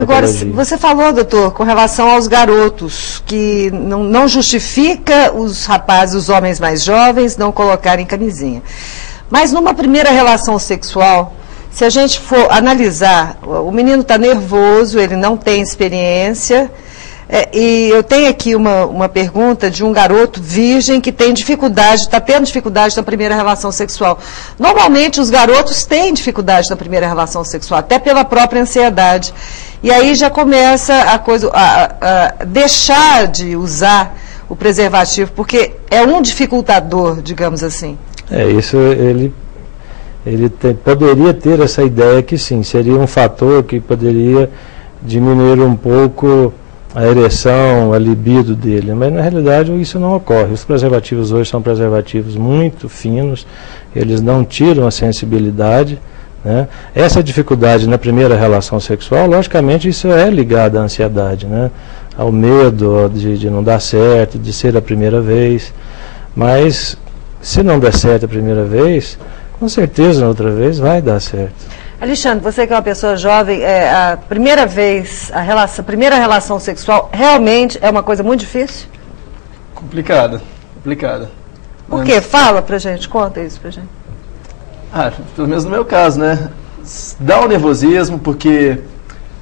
Agora, você falou, doutor, com relação aos garotos, que não justifica os rapazes, os homens mais jovens, não colocarem camisinha. Mas numa primeira relação sexual, se a gente for analisar, o menino está nervoso, ele não tem experiência, e eu tenho aqui uma pergunta de um garoto virgem que tem dificuldade, está tendo dificuldade na primeira relação sexual. Normalmente os garotos têm dificuldade na primeira relação sexual, até pela própria ansiedade. E aí já começa a coisa, a deixar de usar o preservativo, porque é um dificultador, digamos assim. Isso ele poderia ter essa ideia que sim, seria um fator que poderia diminuir um pouco a ereção, a libido dele, mas na realidade isso não ocorre. Os preservativos hoje são preservativos muito finos, eles não tiram a sensibilidade, né? Essa dificuldade na primeira relação sexual, logicamente isso é ligado à ansiedade, né? Ao medo de não dar certo, de ser a primeira vez, mas se não der certo a primeira vez, com certeza na outra vez vai dar certo. Alexandre, você que é uma pessoa jovem, a primeira vez, a primeira relação sexual realmente é uma coisa muito difícil? Complicada. Por quê? Fala pra gente, conta isso pra gente. Pelo menos no meu caso, né? Dá um nervosismo, porque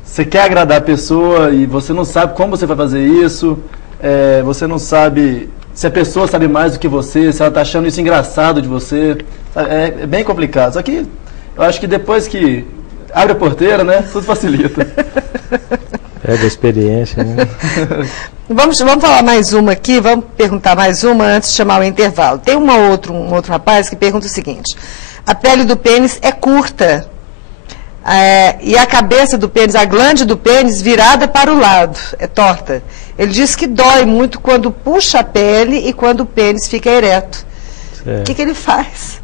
você quer agradar a pessoa e você não sabe como você vai fazer isso, você não sabe se a pessoa sabe mais do que você, se ela está achando isso engraçado de você. É bem complicado. Só que eu acho que depois que abre a porteira, né, tudo facilita. Da experiência, né? Vamos falar mais uma aqui, vamos perguntar mais uma antes de chamar o intervalo. Tem um outro rapaz que pergunta o seguinte: a pele do pênis é curta e a cabeça do pênis, a glande do pênis virada para o lado, é torta. Ele diz que dói muito quando puxa a pele e quando o pênis fica ereto. O que ele faz?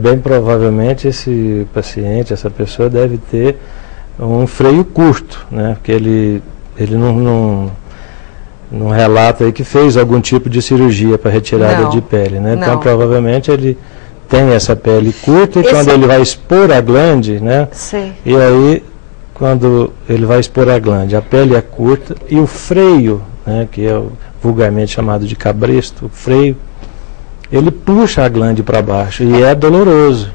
Bem provavelmente esse paciente, essa pessoa deve ter um freio curto, né? Porque ele não relata aí que fez algum tipo de cirurgia para retirada de pele, né? Então provavelmente ele tem essa pele curta e quando ele vai expor a glande, né? Sim. E aí, quando ele vai expor a glande, a pele é curta e o freio, né, que é vulgarmente chamado de cabresto, o freio, ele puxa a glande para baixo e é doloroso.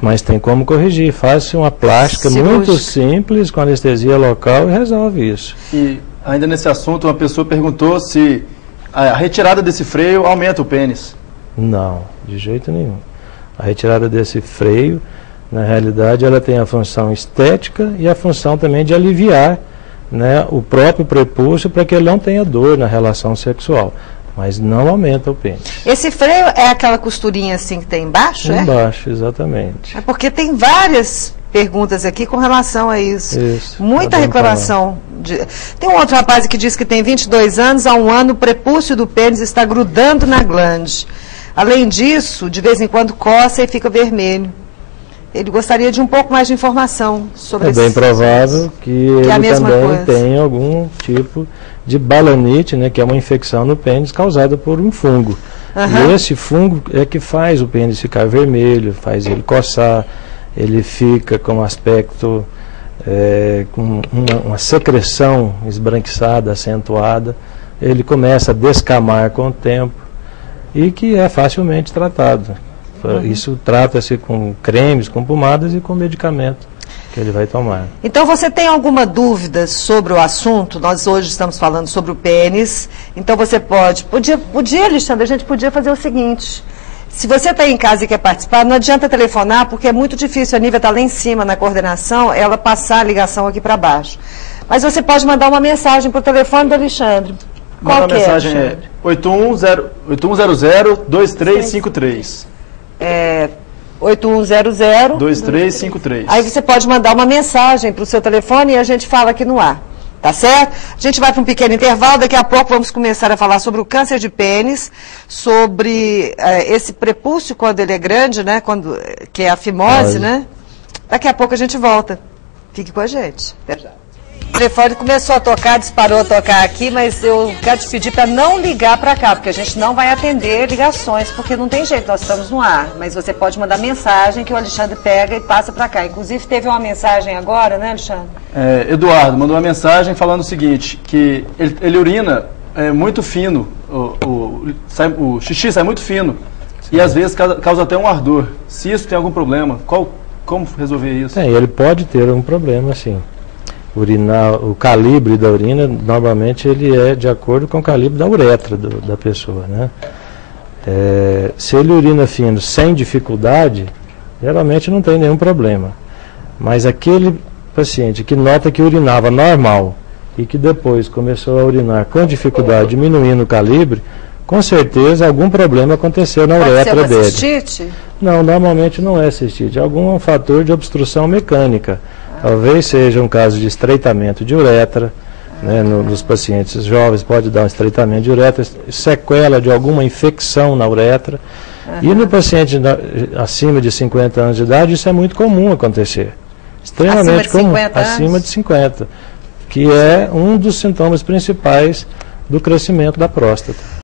Mas tem como corrigir, faz-se uma plástica muito simples, com anestesia local e resolve isso. E ainda nesse assunto, uma pessoa perguntou se a retirada desse freio aumenta o pênis. Não, de jeito nenhum. A retirada desse freio, na realidade, ela tem a função estética e a função também de aliviar, né, o próprio prepúcio para que ele não tenha dor na relação sexual. Mas não aumenta o pênis. Esse freio é aquela costurinha assim que tem embaixo, Embaixo, exatamente. É porque tem várias perguntas aqui com relação a isso. Muita reclamação. Tem um outro rapaz que diz que tem 22 anos, há um ano o prepúcio do pênis está grudando na glande. Além disso, de vez em quando coça e fica vermelho. Ele gostaria de um pouco mais de informação sobre isso. É bem provável que ele também tenha algum tipo de balanite, né, que é uma infecção no pênis causada por um fungo. E esse fungo é que faz o pênis ficar vermelho, faz ele coçar, ele fica com um aspecto, com uma secreção esbranquiçada, acentuada, ele começa a descamar com o tempo e que é facilmente tratado. Isso trata-se com cremes, com pomadas e com medicamento que ele vai tomar. Então, você tem alguma dúvida sobre o assunto? Nós hoje estamos falando sobre o pênis. Então, você podia, Alexandre, a gente podia fazer o seguinte: se você está em casa e quer participar, não adianta telefonar, porque é muito difícil, a Nívia está lá em cima na coordenação, ela passar a ligação aqui para baixo. Mas você pode mandar uma mensagem para o telefone do Alexandre. Qual que é? A mensagem é 8100-2353. 8100-2353. Aí você pode mandar uma mensagem para o seu telefone e a gente fala aqui no ar. Tá certo? A gente vai para um pequeno intervalo, daqui a pouco vamos começar a falar sobre o câncer de pênis, sobre esse prepúcio quando ele é grande, né? Que é a fimose, né? Daqui a pouco a gente volta. Fique com a gente. Até já. telefone começou a tocar, disparou a tocar aqui, mas eu quero te pedir para não ligar para cá, porque a gente não vai atender ligações, porque não tem jeito, nós estamos no ar. Mas você pode mandar mensagem que o Alexandre pega e passa para cá. Inclusive teve uma mensagem agora, né, Alexandre? Eduardo mandou uma mensagem falando o seguinte, que ele urina muito fino, o xixi sai muito fino. Sim. E às vezes causa até um ardor. Se isso tem algum problema, como resolver isso? Ele pode ter um problema, sim. O calibre da urina, normalmente, ele é de acordo com o calibre da uretra da pessoa, né? Se ele urina fino sem dificuldade, geralmente não tem nenhum problema. Mas aquele paciente que nota que urinava normal e que depois começou a urinar com dificuldade, diminuindo o calibre, com certeza algum problema aconteceu na uretra dele. Pode ser uma cistite? Não, normalmente não é cistite. É algum fator de obstrução mecânica. Talvez seja um caso de estreitamento de uretra, né, nos pacientes jovens pode dar um estreitamento de uretra, sequela de alguma infecção na uretra. E no paciente acima de 50 anos de idade, isso é muito comum acontecer. Extremamente comum. Acima de 50, que é um dos sintomas principais do crescimento da próstata.